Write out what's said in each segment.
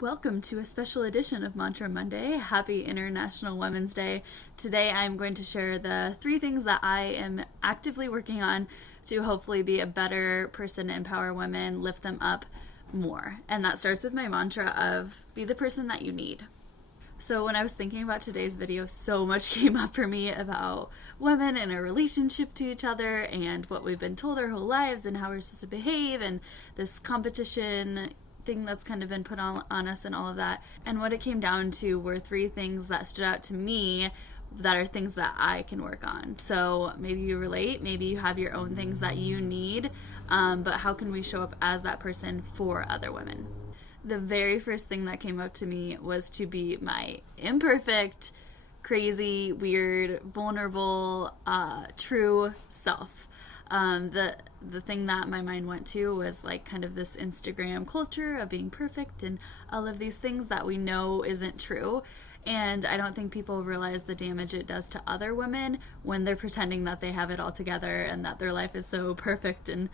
Welcome to a special edition of Mantra Monday. Happy International Women's Day. Today I'm going to share the 3 things that I am actively working on to hopefully be a better person to empower women, lift them up more. And that starts with my mantra of be the person that you need. So when I was thinking about today's video, so much came up for me about women and our relationship to each other and what we've been told our whole lives and how we're supposed to behave and this competition thing that's kind of been put on us and all of that. And what it came down to were 3 things that stood out to me that are things that I can work on. So maybe you relate, maybe you have your own things that you need, but how can we show up as that person for other women? The very first thing that came up to me was to be my imperfect, crazy, weird, vulnerable, true self. The thing that my mind went to was like kind of this Instagram culture of being perfect and all of these things that we know isn't true. And I don't think people realize the damage it does to other women when they're pretending that they have it all together and that their life is so perfect and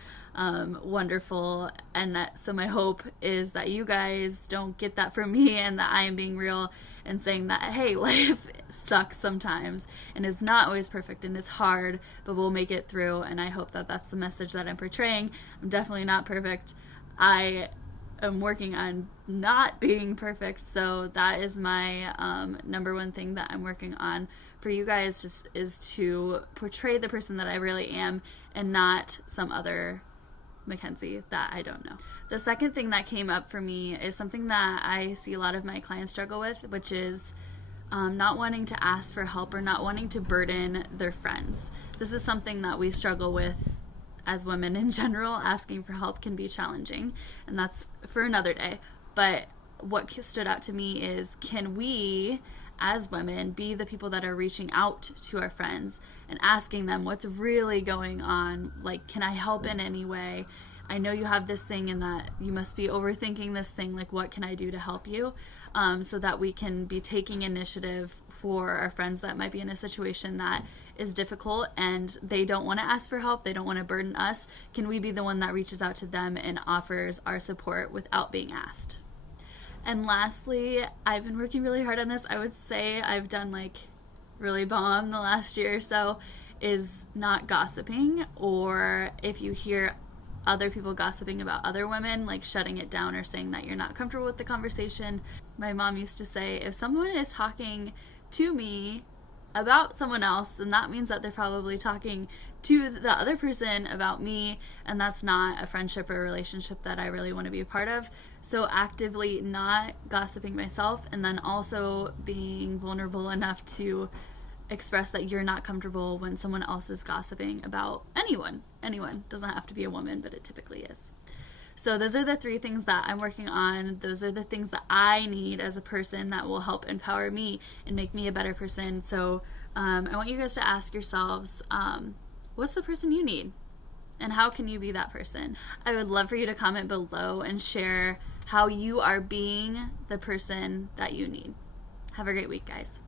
wonderful. And that, so my hope is that you guys don't get that from me and that I am being real and saying that, hey, life sucks sometimes and is not always perfect and it's hard, but we'll make it through. And I hope that that's the message that I'm portraying. I'm definitely not perfect. I am working on not being perfect, so that is my number one thing that I'm working on for you guys, just is to portray the person that I really am and not some other Mackenzie that I don't know. The second thing that came up for me is something that I see a lot of my clients struggle with, which is not wanting to ask for help or not wanting to burden their friends. This is something that we struggle with as women in general. Asking for help can be challenging, and that's for another day. But what stood out to me is, can we as women be the people that are reaching out to our friends and asking them what's really going on? Like, can I help in any way? I know you have this thing and that you must be overthinking this thing. Like, what can I do to help you? So that we can be taking initiative for our friends that might be in a situation that is difficult and they don't want to ask for help, they don't want to burden us. Can we be the one that reaches out to them and offers our support without being asked? And lastly, I've been working really hard on this. I would say I've done like really bomb the last year or so, is not gossiping, or if you hear other people gossiping about other women, like shutting it down or saying that you're not comfortable with the conversation. My mom used to say, if someone is talking to me about someone else, then that means that they're probably talking to the other person about me, and that's not a friendship or a relationship that I really want to be a part of. So actively not gossiping myself, and then also being vulnerable enough to express that you're not comfortable when someone else is gossiping about anyone. Anyone. Doesn't have to be a woman, but it typically is. So those are the 3 things that I'm working on. Those are the things that I need as a person that will help empower me and make me a better person. So I want you guys to ask yourselves, what's the person you need? And how can you be that person? I would love for you to comment below and share how you are being the person that you need. Have a great week, guys.